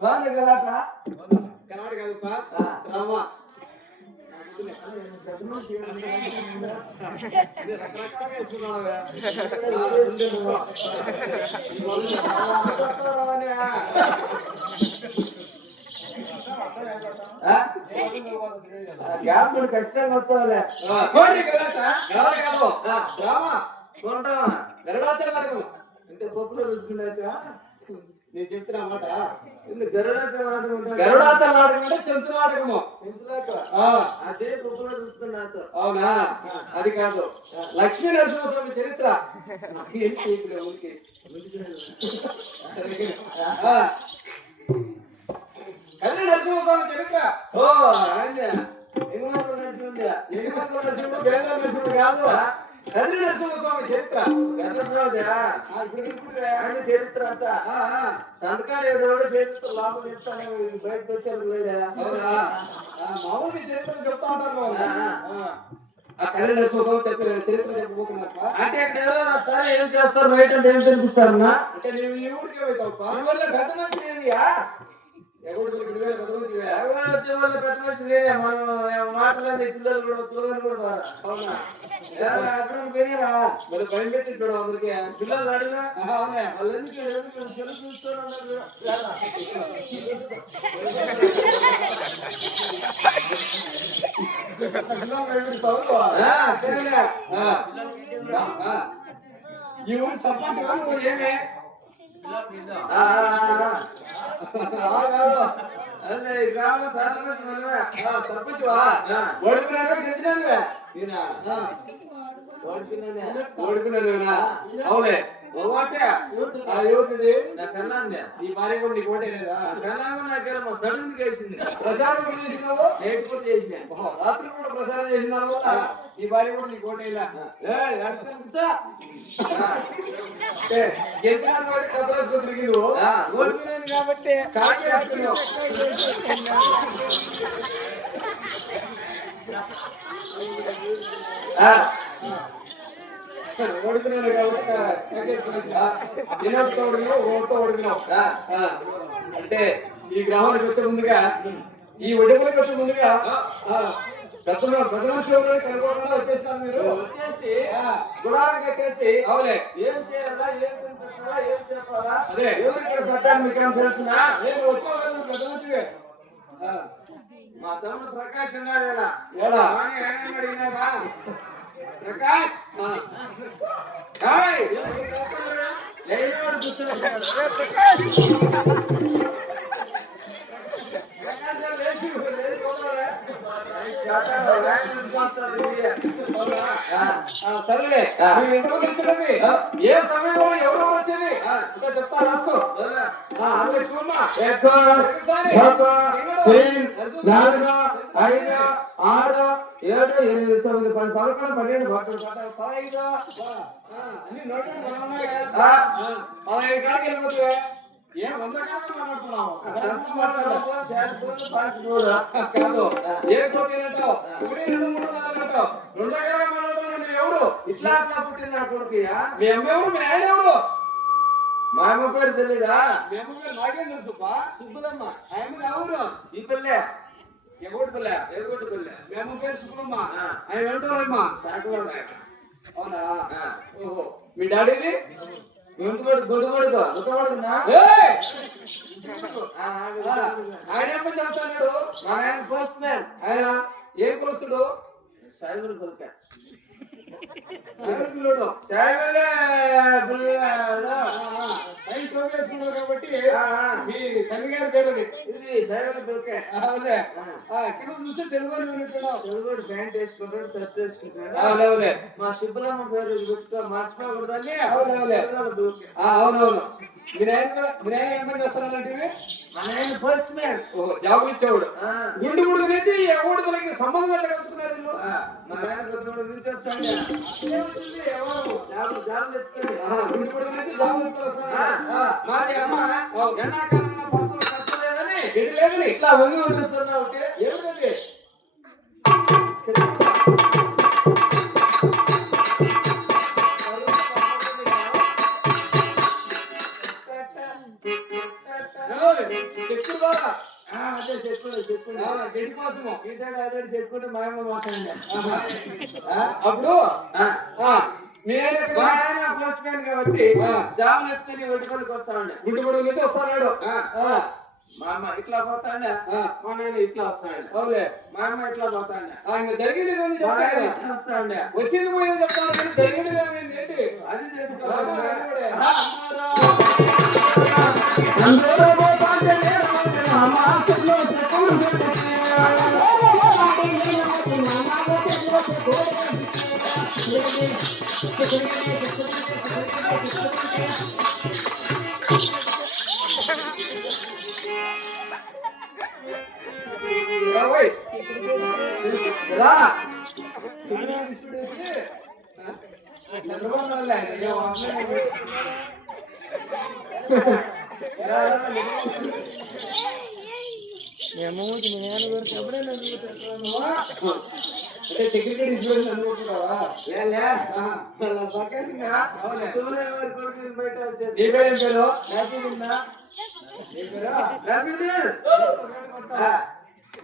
బాగుంది గలాట కర్ణాటక కాదుపా రామా రకరకాలుగా వేసుకున్నాడు గ్యాప్ ఖచ్చితంగా వచ్చావులే గరుడాచల నాటకం అంటే పప్పులో రుచుకున్నాక నేను చెప్తున్నా అన్నమాట గరుడాచల నాటకం గరుడాచల నాటకం అంటే చెంచు నాటకము అదే పప్పులో రుచుకున్నాతో అవునా అది కాదు లక్ష్మీ నరసింహస్వామి చరిత్ర ఊరికి కళ్యాణ నరసింహస్వామి చరిత్ర ఓ నరసింహుడు బేంద్ర నరసింహుడు కాదు కదిరి నరసింహస్వామి చరిత్ర చరిత్ర అంతా సంతకాలు ఏడు చరిత్ర లాభం చెప్తాను బయటకు వచ్చారు లేదా మామూలు చరిత్ర చెప్తా ఉంటారు ఆ కదిరి నరసింహస్వామి చరిత్ర చెప్పబోతున్నారు అంటే ఇక్కడ ఎవరైనా వస్తారా ఏం చేస్తారు బయట అంటే ఏం తెలిపిస్తారు అంటే నువ్వు ఈ ఊరికి అవుతావు ఈ వల్ల పెద్ద మనిషి లేనియా పెద్ద మనిషి లేనియా మనం మాట్లాడే పిల్లలు కూడా సులభంగా కూడా అవునా అప్పుడు పెరిగిరా మరి భయం పెట్టింటాడు అందరికి పిల్లలు అడిగా అవునా వాళ్ళు ఎందుకు సెలవు చూసుకోవడం ఈ ఊరు సర్పంచ్ కాదు ఏమే గ్రామ సర్పంచ్ సర్పంచ్ ఓడిపోయినా గెలిచినానువే ఓడిపోయినా అవులే యువతిది నా కన్నాంది ఈ భార్య కూడా నీకు ఓటే లేదా కన్నాము నాకేమో సడన్ గా వేసింది ప్రసారం కూడా చేసినావు నైట్ కూడా చేసిన రాత్రి కూడా ప్రసారం చేసినారు ఈ భార్య కూడా నీకు ఓటే ఇలా గెలిచినారు కాబట్టి కథరాసుకు తిరిగి నువ్వు ఓడిపోయినాను కాబట్టి ఓడిపోయినాను కాబట్టి ఓడిపోయినావు అంటే ఈ గ్రామానికి వచ్చే ముందుగా ఈ ఒడిపోయికి వచ్చే ముందుగా పెద్దమనుషులు కనుకోకుండా వచ్చేస్తారు మీరు వచ్చేసి గుడారం కట్టేసి అవులే ఏం చేయాలా ఏం తినిపిస్తారా ఏం చెప్పాలా అదే ఎవరు ఇక్కడ పెద్ద మీకు తెలుసునా నేను వచ్చాను పెద్ద మనిషివే మా తమ్ముడు ప్రకాష్ ఉన్నాడు ఏడా అడిగినారా ప్రకాష్ ప్రకాష్ సరేలే ఎంతమంది వచ్చినది ఏ సమయంలో ఎవరెవరు వచ్చేది చెప్తా రాసుకో ఆరు ఏడు ఎనిమిది తొమ్మిది 10 11 12 15 అన్ని నోట్లు వెళ్ళిపోతాయి ఏం 100 కాదు మాట్లాడుతున్నావు కాదు ఏ కోటినట్టు 1 2 3 4 అంటావు 2 మాట్లాడుతున్నావు ఎవరు ఇట్లా అట్లా పుట్టిన నా కొడుకుయా మీ అమ్మ ఎవరు మీ ఆయన ఎవరు మా అమ్మ పేరు తెలీదా మీ అమ్మ పేరు నాకేం తెలుసుప్పా సుబ్బులమ్మ ఆయన ఎవరు ఈ పిల్లే ఎగోటి పిల్ల ఎగోటి పిల్ల మీ అమ్మ పేరు సుబ్బులమ్మ ఆయన వెళ్తారమ్మా సాకువాడు అవునా ఓహో మీ డాడీది ఇంటివాడు గొడ్డువాడుకో ముత్తవాడుకున్నా ఆయన ఏం పని చేస్తాడు మా ఆయన పోస్ట్ మ్యాన్ ఆయన ఏం కొలుస్తాడు సైబర్ కొలుక పిల్లడు సైబర్లే వేసుకున్నావు కాబట్టి మీ తల్లి గారి పేరు ఇది సైబర్ కొలుక కింద చూస్తే తెలుగు తెలుగు ప్యాంట్ వేసుకుంటాడు షర్ట్ వేసుకుంటాడు మా సుబ్బలమ్మ పేరు పెట్టుకో మర్చిపోకూడదని అవునవును మీరు ఏం పని చేస్తారంటే ఆయన పోస్ట్ మ్యాన్ జాబ్ ఇచ్చేవాడు గుండు గుడి నుంచి ఎవడు పిల్లకి సంబంధం ఎట్లా కలుపుతున్నారు మా ఆయన కొద్ది నుంచి వచ్చాడు గుండు గుడి నుంచి జాబ్ మాది అమ్మ ఎండాకాలంలో ఫసలు కష్టలేదని ఇట్లా వంగి ఉంటున్నా ఒకటి ఏమిటండి అదే చెప్పుకుంటే గడ్డి కోసము ఇతడు అదే చెప్పుకుంటే మా అమ్మ మాట్లాడండి అప్పుడు మీ ఆయన మా ఆయన పోస్ట్ మ్యాన్ కాబట్టి జాబులు ఎత్తుకొని ఒడ్డుకొనికి వస్తా ఉండే గుడ్డు నుంచి వస్తాడు మా అమ్మ ఇట్లా పోతాండే మా నాయన ఇట్లా వస్తాడు అవులే మా అమ్మ ఇట్లా పోతాండే ఆయన జరిగింది మా నాయన ఇట్లా వస్తాండే వచ్చింది పోయింది చెప్తాను కానీ జరిగింది ఏంటి అది తెలుసుకోవాలి సెక్రటరీ ఇన్సూరెన్స్ అనుకుంటున్నావా బయట నీ పేరు ఏం పేరు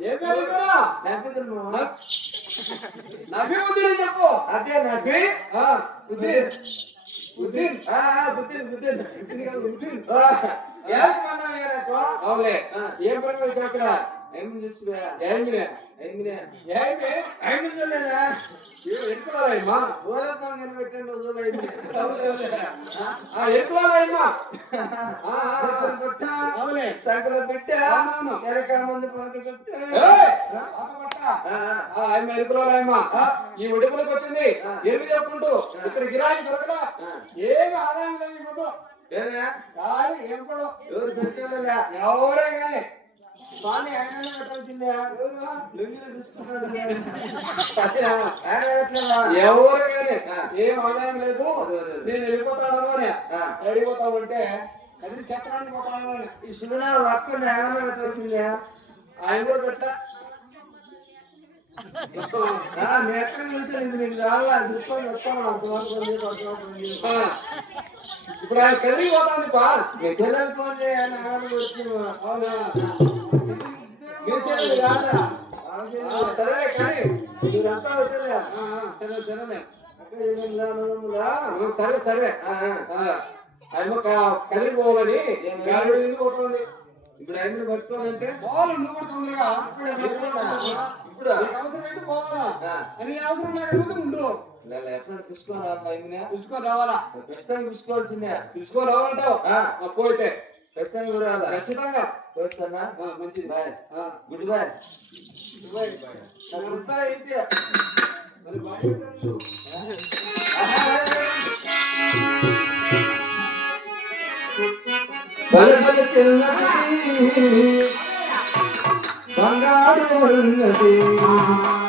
ఏం పేరు నబీవుద్దీన్ చెప్పు అదే నబీ ఉద్దీన్ ఉద్దీన్ అవులే ఏం పని అక్కడ ఏం చూసివా ఎక్కడమ్మా పెట్టండి అవులే సంకల పెట్ట వెనకాల ముందు ఎరుకులోమ్మా ఈ ఉడుపులకు వచ్చింది ఏమి చెప్పుకుంటూ ఇక్కడ గిరాకీ దొరకలా ఏమి ఆదాయం లేదు ఇప్పుడు ఎవరు పెట్టలేదా ఎవరే కానీ స్వామి ఆయన పెట్టాల్సిందే లుంగిలో చూసుకున్నాడు ఎవరు కానీ ఏం ఆదాయం లేదు నేను వెళ్ళిపోతాను అని వెళ్ళిపోతామంటే అది చక్రానికి పోతాను ఈ సున్నా లక్క ఆయన పెట్టాల్సిందే ఆయన కూడా పెట్ట నేను ఎక్కడ నిలిచలేదు నీకు చాలా దృష్టి వచ్చాను అంతవరకు ఇప్పుడు ఆయన కలిగి పోతాను పా మీ చెల్లెలు ఫోన్ చేయాలి అవునా మీ చెల్లెలు కాదా సరేలే కానీ మీరంతా అవుతుందా సరే సరేలే సరే సరే ఆయన కలిగి పోవాలని గాలి ఎందుకు పోతుంది ఇప్పుడు ఆయన పట్టుకోవాలంటే పోవాలి నువ్వు కూడా తొందరగా ఇప్పుడు అవసరమైతే పోవాలా అని అవసరం లేకపోతే ఉండు పిలుచుకొని రావాలా ఖచ్చితంగా పిలుచుకోవాల్సిందే పిలుచుకొని రావాలంటావు పోయితే ఖచ్చితంగా కూడా రావాలా ఖచ్చితంగా పోతానా మంచిది bye good bye good bye అయితే మరి బాయ్ బంగారు ఉన్నది బాగా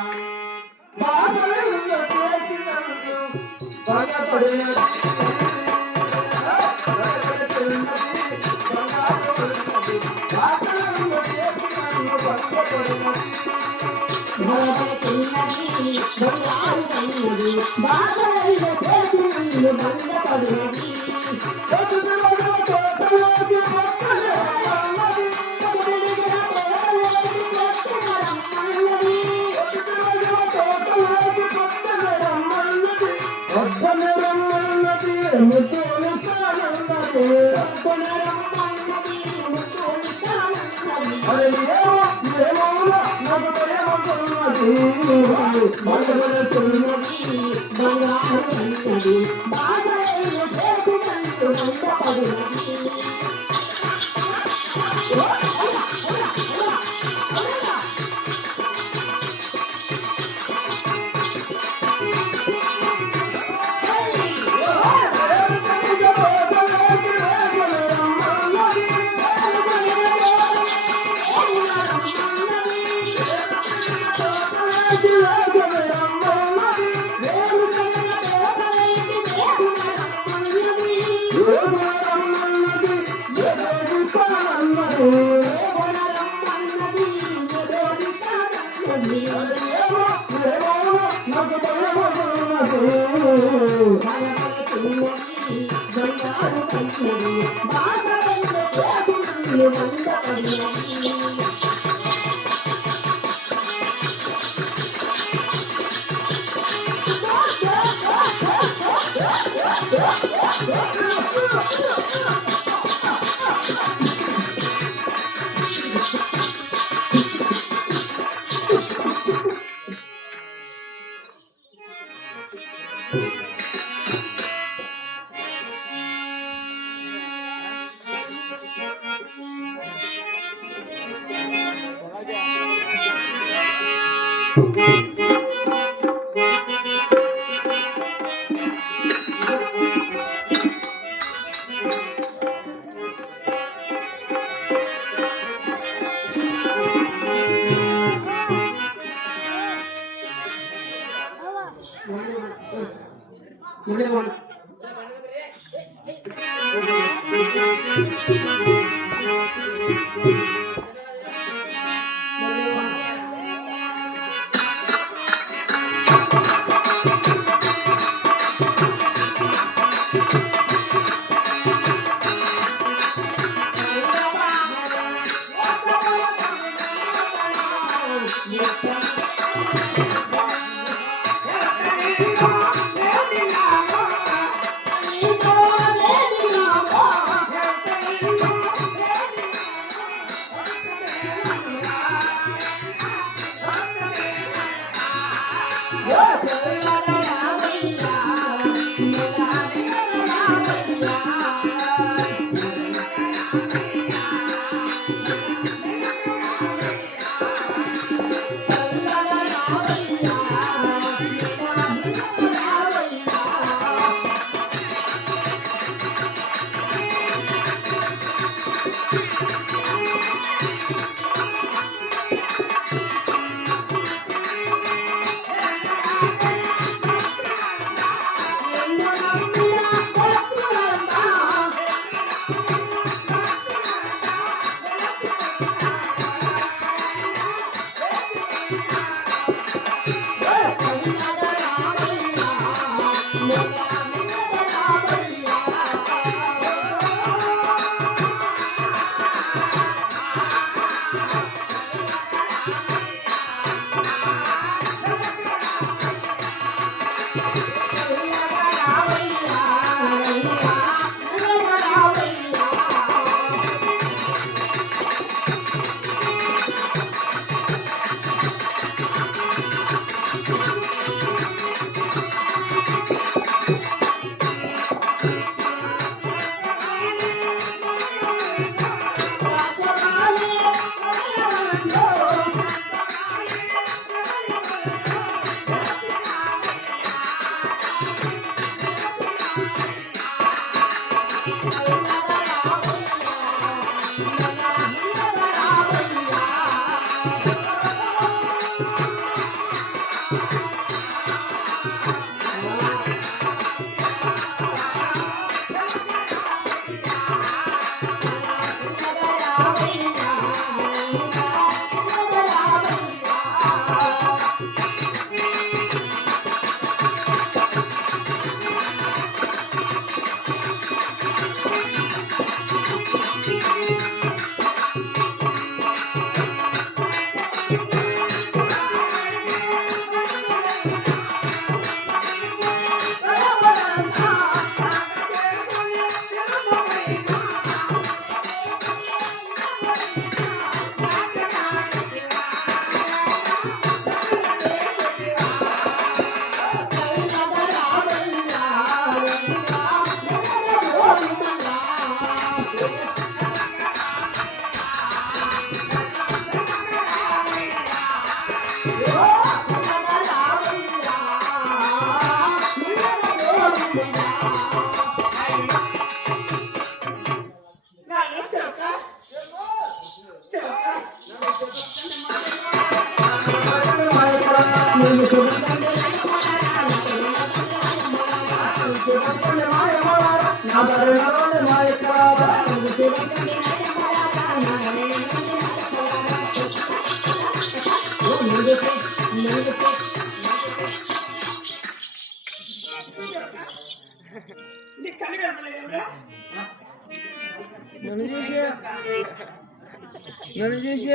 నన్ను చూసి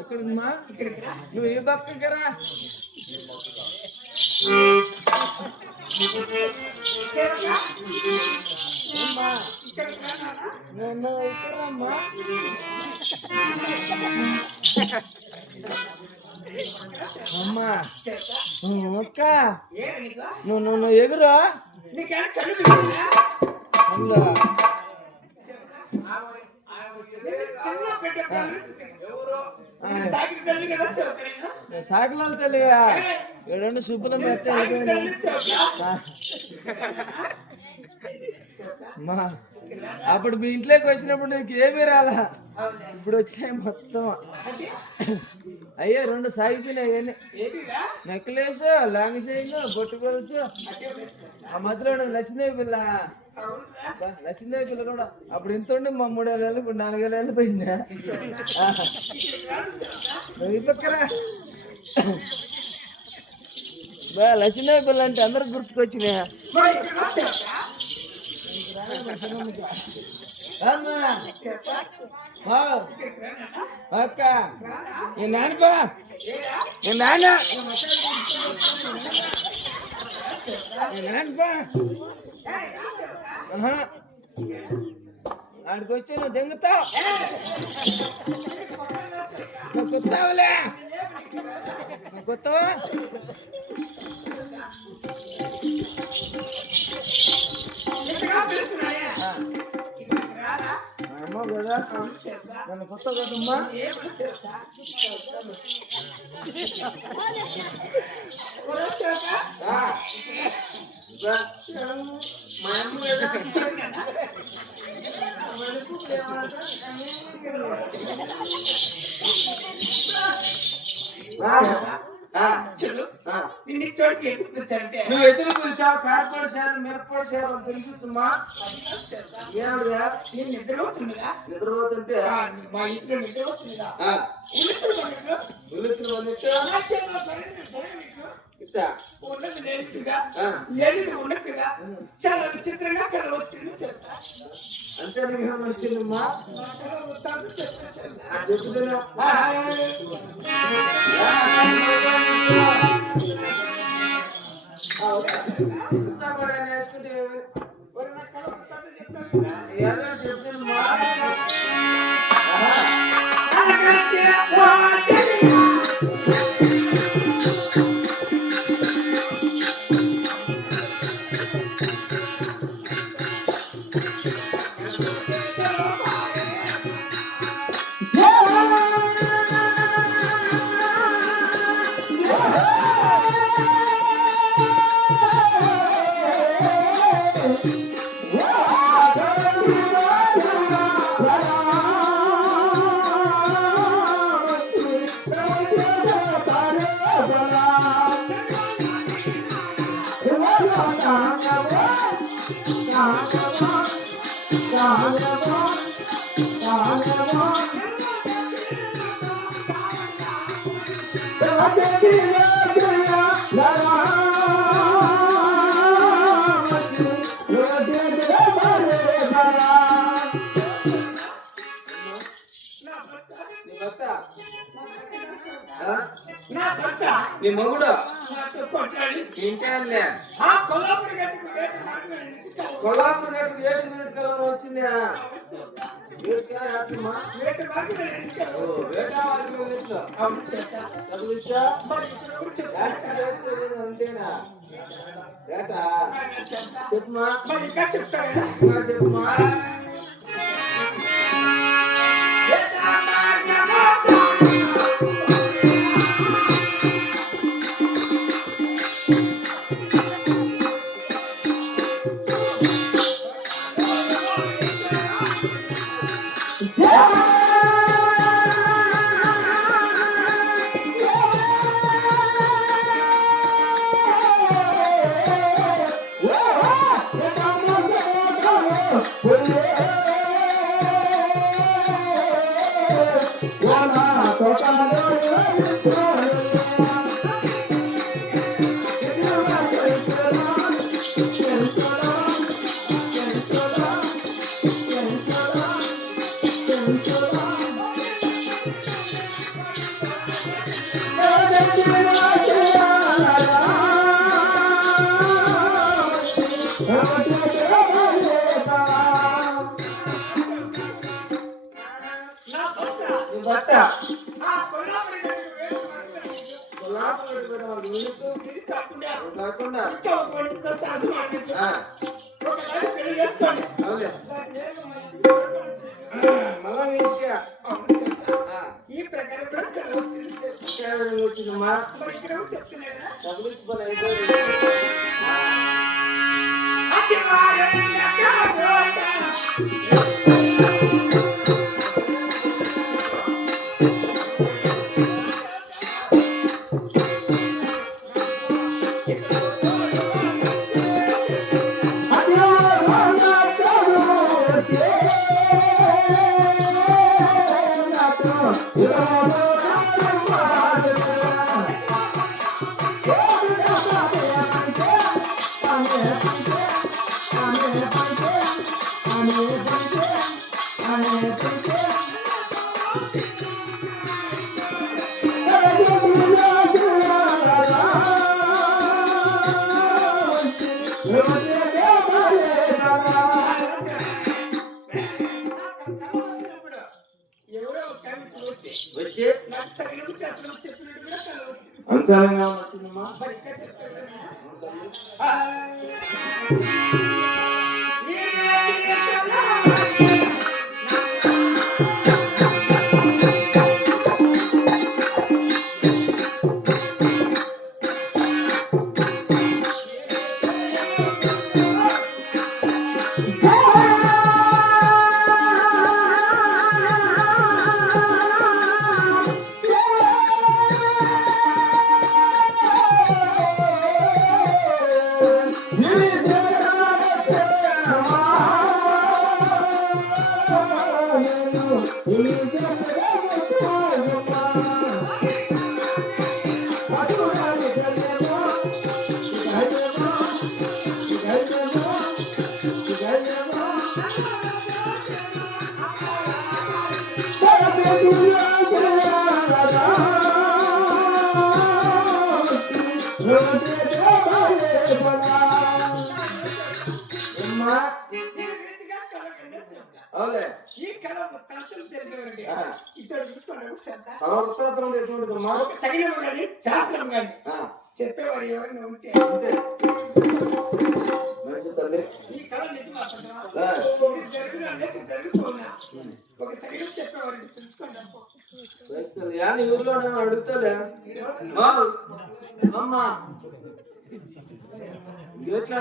ఎక్కడమ్మా నువ్వు ఏ పక్కకి రా అమ్మా నన్ను ఇక్కడమ్మా అమ్మా అక్క నువ్వు ఎగురా అందులో సాకులాలు తెలియగా ఏడండి శుభ్రం పెడితే అమ్మా అప్పుడు మీ ఇంట్లోకి వచ్చినప్పుడు నీకు ఏమీ రాలా ఇప్పుడు వచ్చినాయి మొత్తం అయ్యే 2 సాగిపోయినాయి నెక్లెస్ లాంగ్ చైన్ బొట్టు కొలుసు ఆ మధ్యలో లక్ష్మీ పిల్ల లక్ష్మీ పిల్ల కూడా అప్పుడు ఎంత ఉండి మా 3 ఏళ్ళు ఇప్పుడు 4 ఏళ్ళు పోయిందా నువ్వు పక్కరా బా లక్ష్మీ పిల్ల అంటే అందరికి గుర్తుకొచ్చినాయా అక్క ఏ నాన్నపా ఏ నాన్న నాన్నపా ఆడికి వచ్చి నువ్వు దెంగుతావు నువ్వు కొత్తావులే నువ్వు కొత్తవా అమ్మ కదా నన్ను కొత్త కదమ్మా మా అమ్మ నువ్వు ఎదురు పిలిచావు కార్పొరేట్ షేర్ మిరపొడి షేర్ అని పిలిపించమ్మా నిద్రపోతుంటే మా ఇంట్లో నిద్రపోతుందా చాలా విచిత్రంగా కథ వచ్చింది అంతే వచ్చిందమ్మా చెప్తున్నా వేసుకుంటే చెప్తున్నా నీ మొగుడు ఇంటే కొల్లాపూర్ గట్టుకు 8 మినిట్ కలర్ వచ్చిందా అంతేనా చెప్పమా చెప్పమా Yeah. బట్ట కాకుండా ఈ ప్రకారం కూడా వచ్చిందమ్మా వచ్చి అంతరంగా వచ్చిందమ్మా ఈ కళ తలసలు తెలిపేవారండి ఇతడు ఉత్తరాత్రం సగినం కానీ శాస్త్రం కానీ చెప్పేవారు ఎవరైనా ఉంటే ఈ కళ నిజమా జరుగుతున్నా ఒక సగినం చెప్పేవారు తెలుసుకోండి ఊర్లో అడుగుతాలే అమ్మా ఎట్లా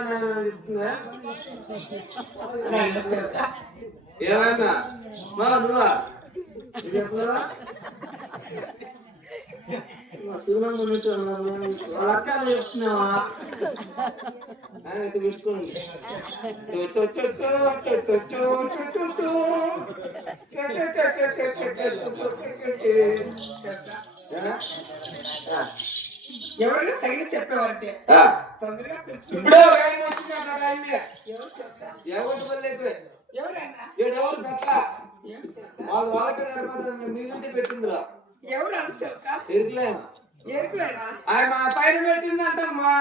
ఏమైనా మా నువ్వా శివనంగా ఉన్నట్టు వాళ్ళ అక్క చెప్తున్నావా ఆయన పెట్టుకోండి ఎవరైనా సగిన చెప్పేవారంటే తొందరగా ఇప్పుడే వచ్చింది ఎవరు చెప్తా ఎవరైనా ఎవరు పెట్ట వాళ్ళు వాళ్ళకి మీ నుంచి పెట్టిందిరా ఎవరు అని చెప్తా ఎరుకులేనా ఆయన మా పైన పెట్టిందంటమ్మా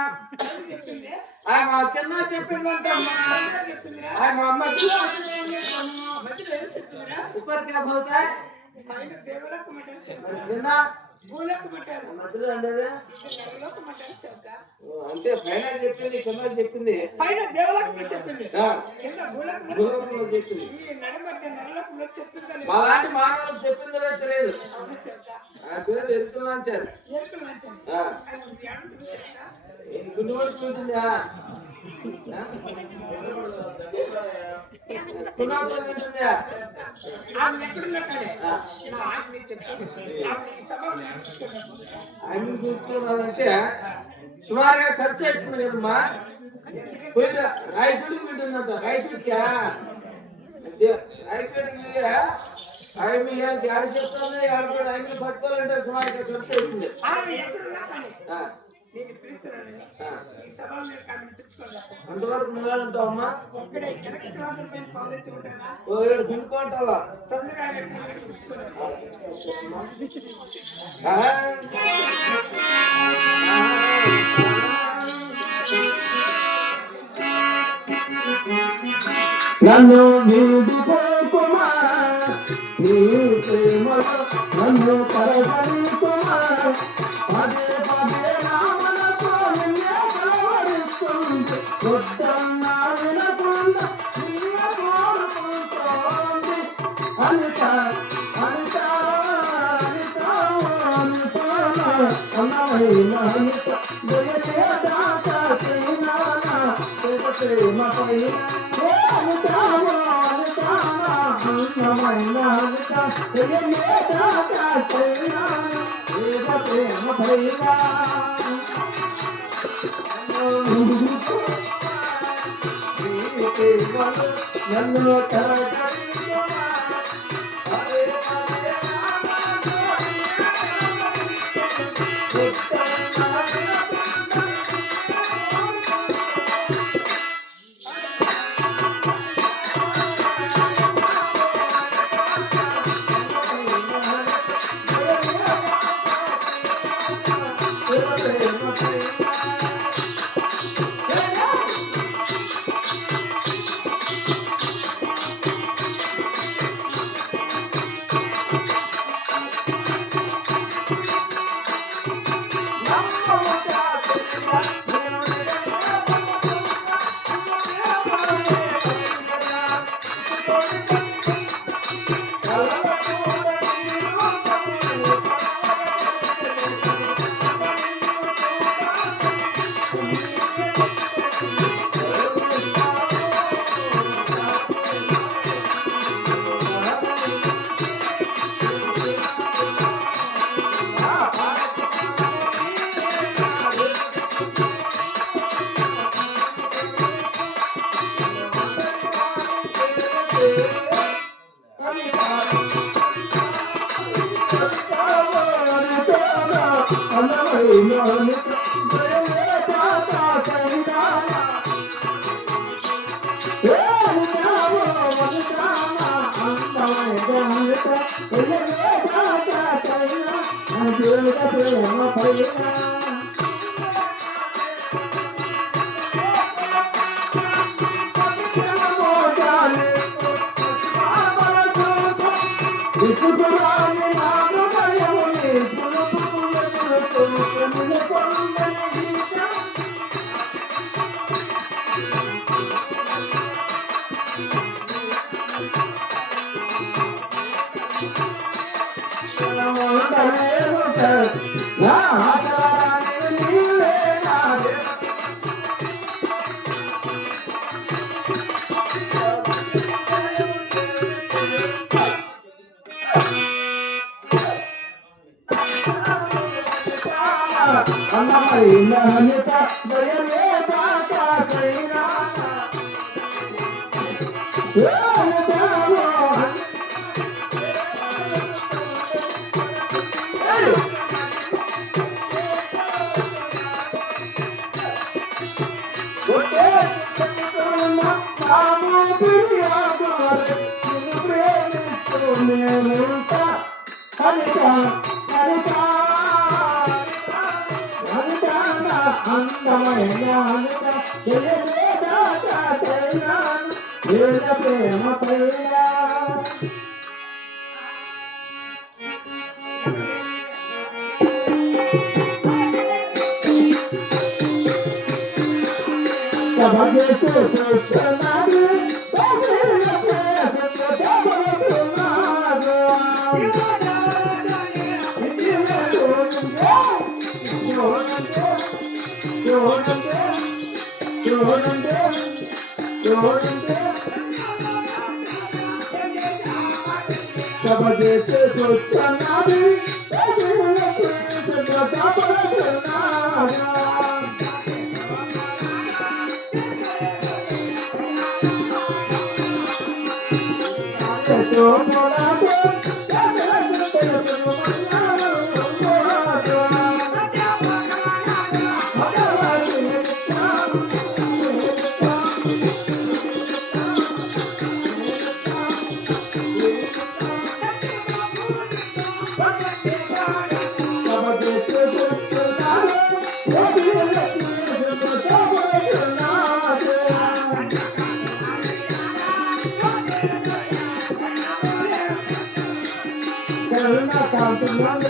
ఆయన మా కింద చెప్పిందంటమ్మా ఆయన మా అమ్మ ऊपर क्या बोलता है మధ్యలో అంటే పైన చెప్పింది కింద చెప్పింది పైన దేవలోకంలో చెప్పింది కింద భూలోకంలో చెప్పింది ఈ నడమధ్య నరలోకంలో చెప్పింది అలాంటి మానవులకు చెప్పిందో తెలియదు ఆ పేరు ఎరుకులాంచారు గుంటుందా ఆయన చూసుకోవాలంటే సుమారుగా ఖర్చు అవుతుంది కదమ్మా రాయచూడికి వింటుందంట రాయచూడికి రాయచూడికి ఆయన ఆడ చెప్తుంది ఆయన పట్టుకోవాలంటే సుమారుగా ఖర్చు అవుతుంది అంతవరకు నువ్వేంటావమ్మా పిండుకుంటావా నన్ను వీడిపోకుమా నీ ప్రేమలో నన్ను కరగలికుమా పదే పదే నా మనసు నిన్నే కలవరిస్తుంది వద్దన్నా వినకుండా నిన్నే కోరుకుంటోంది అనిత అనిత అనిత అనిత అన్నమైన అనిత దయలే దాకా శ్రీనానా ప్రేమ పైన నన్ను Come on,